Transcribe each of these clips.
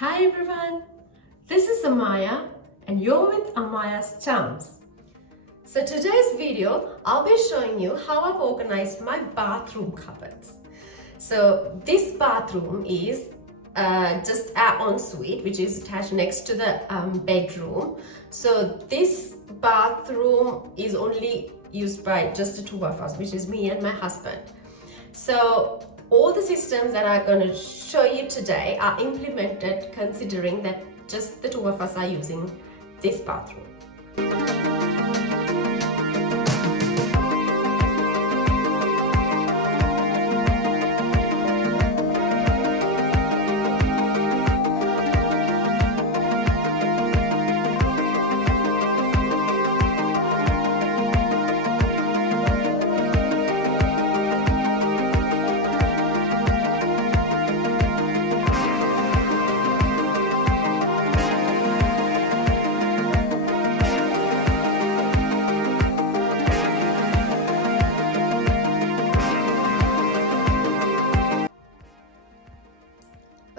Hi everyone, this is Amaya and you're with Amaya's Charms. So today's video, I'll be showing you how I've organized my bathroom cupboards. So this bathroom is just our ensuite, which is attached next to the bedroom. So this bathroom is only used by just the two of us, which is me and my husband. So all the systems that I'm going to show you today are implemented considering that just the two of us are using this bathroom.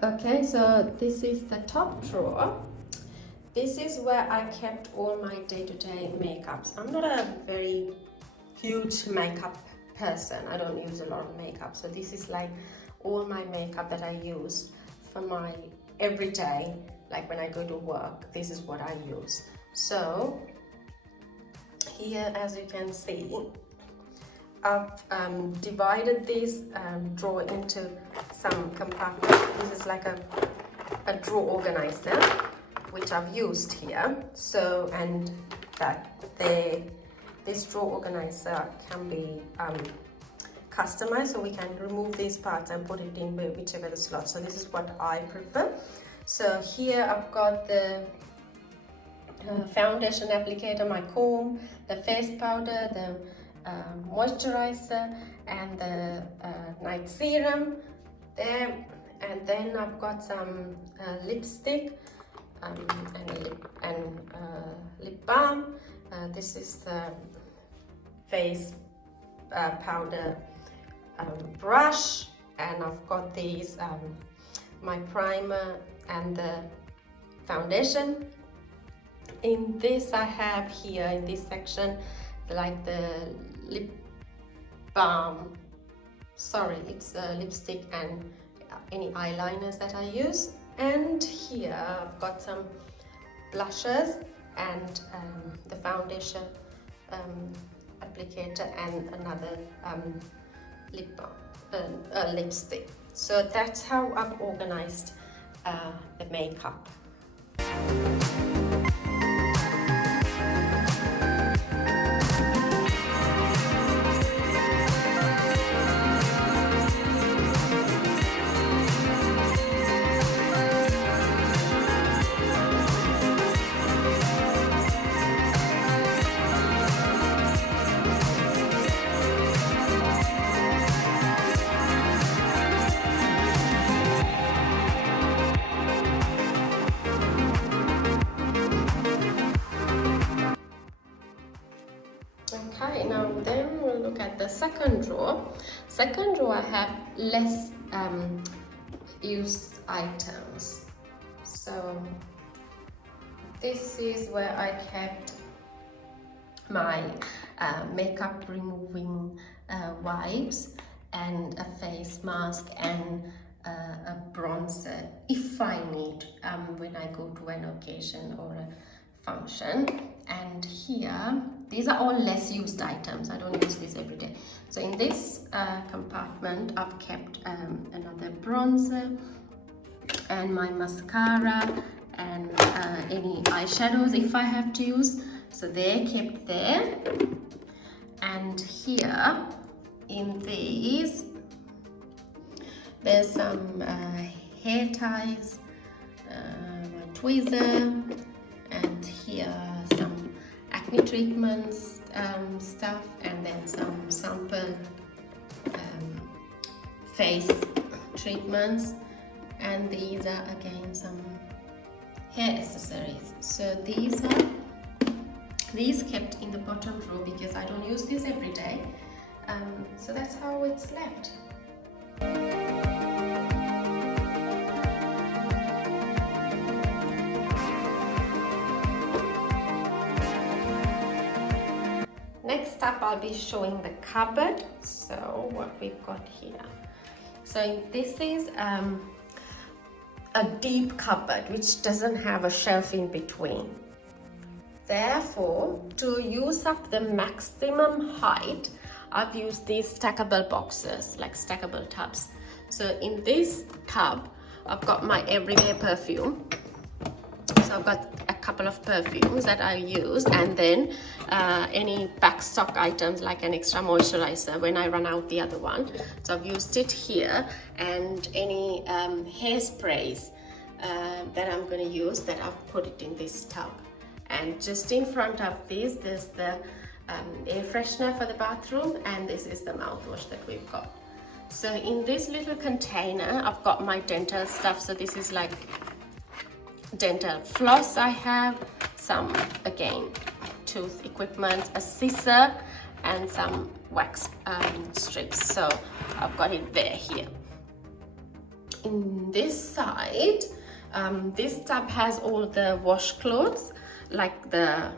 Okay, so this is the top drawer. This is where I kept all my day-to-day makeups. I'm not a very huge makeup person. I don't use a lot of makeup. So this is like all my makeup that I use for my everyday, like when I go to work, this is what I use. So here, as you can see, I've divided this drawer into some compartments. This is like a drawer organizer, which I've used here. So, and that this drawer organizer can be customized, so we can remove these parts and put it in whichever the slot. So this is what I prefer. So here I've got the foundation applicator, my comb, the face powder, the moisturizer and the night serum there, and then I've got some lipstick and lip balm. This is the face powder brush, and I've got these my primer and the foundation. In this I have here in this section like the lip balm, it's lipstick and any eyeliners that I use. And here I've got some blushes and the foundation applicator and another lip balm, lipstick. So that's how I've organized the makeup. Okay, now then we'll look at the second drawer. Second drawer I have less used items. So this is where I kept my makeup removing wipes and a face mask and a bronzer if I need when I go to an occasion or a function. And here, these are all less used items. I don't use this every day. So in this compartment, I've kept another bronzer and my mascara and any eyeshadows if I have to use. So they're kept there. And here in these, there's some hair ties, my tweezer, and here some acne treatments stuff, and then some sample face treatments, and these are again some hair accessories. So these kept in the bottom drawer because I don't use this every day. So that's how it's left. next up I'll be showing the cupboard. So what we've got here. So this is a deep cupboard which doesn't have a shelf in between. Therefore, to use up the maximum height, I've used these stackable boxes, like stackable tubs. So in this tub, I've got my everyday perfume. So I've got a couple of perfumes that I use, and then any backstock items like an extra moisturizer when I run out the other one. So I've used it here, and any hairsprays that I'm going to use, that I've put it in this tub. And just in front of this, there's the air freshener for the bathroom, and this is the mouthwash that we've got. So in this little container, I've got my dental stuff. So this is like dental floss I have, some, again, tooth equipment, a scissor, and some wax strips. So I've got it there here. In this side, this tub has all the washcloths, like the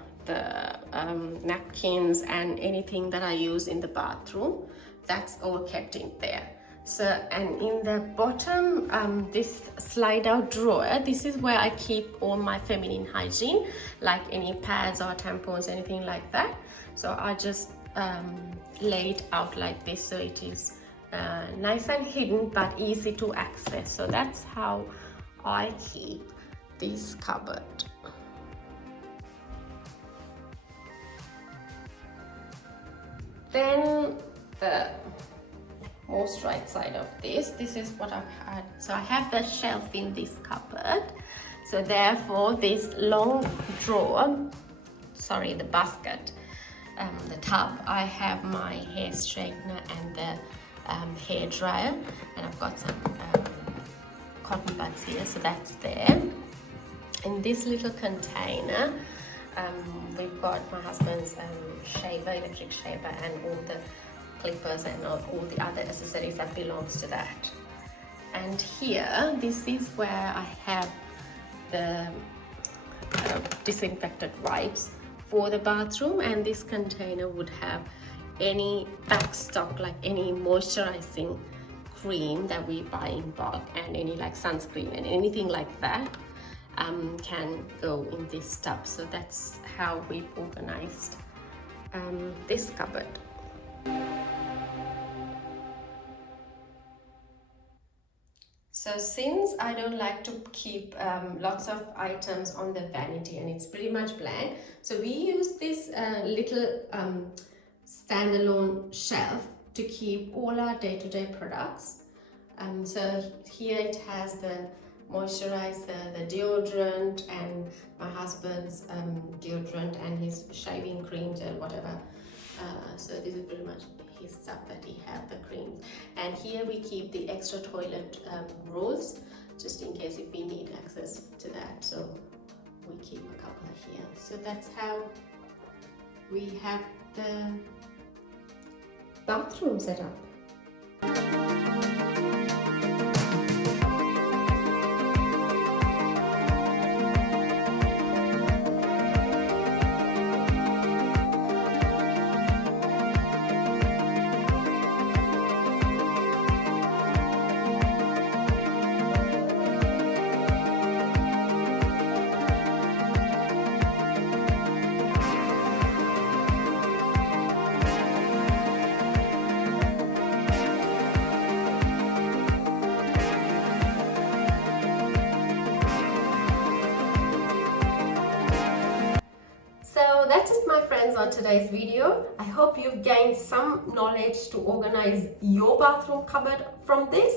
napkins and anything that I use in the bathroom. That's all kept in there. So, and in the bottom, this slide out drawer, this is where I keep all my feminine hygiene, like any pads or tampons, anything like that. So I just lay it out like this, so it is nice and hidden but easy to access. So that's how I keep this cupboard. Then the most right side of this is what I've had. So I have the shelf in this cupboard. So therefore this long drawer, sorry, the basket, the tub, I have my hair straightener and the hair dryer, and I've got some cotton buds here, so that's there. In this little container, we've got my husband's shaver, electric shaver, and all the clippers and all the other accessories that belongs to that. And here, this is where I have the disinfectant wipes for the bathroom, and this container would have any backstock, like any moisturizing cream that we buy in bulk, and any like sunscreen and anything like that can go in this tub. So that's how we've organized this cupboard. So since I don't like to keep lots of items on the vanity and it's pretty much blank, so we use this little standalone shelf to keep all our day-to-day products. So here it has the moisturizer, the deodorant, and my husband's deodorant and his shaving creams and whatever. So this is pretty much his stuff that he have, the creams. And here we keep the extra toilet rolls, just in case if we need access to that. So we keep a couple here. So that's how we have the bathroom set up. So that's it, my friends, on today's video. I hope you've gained some knowledge to organize your bathroom cupboard from this.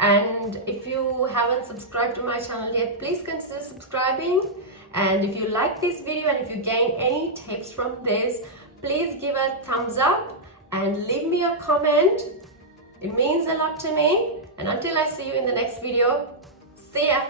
And if you haven't subscribed to my channel yet, please consider subscribing. And if you like this video and if you gain any tips from this, please give a thumbs up and leave me a comment. It means a lot to me. And until I see you in the next video, see ya!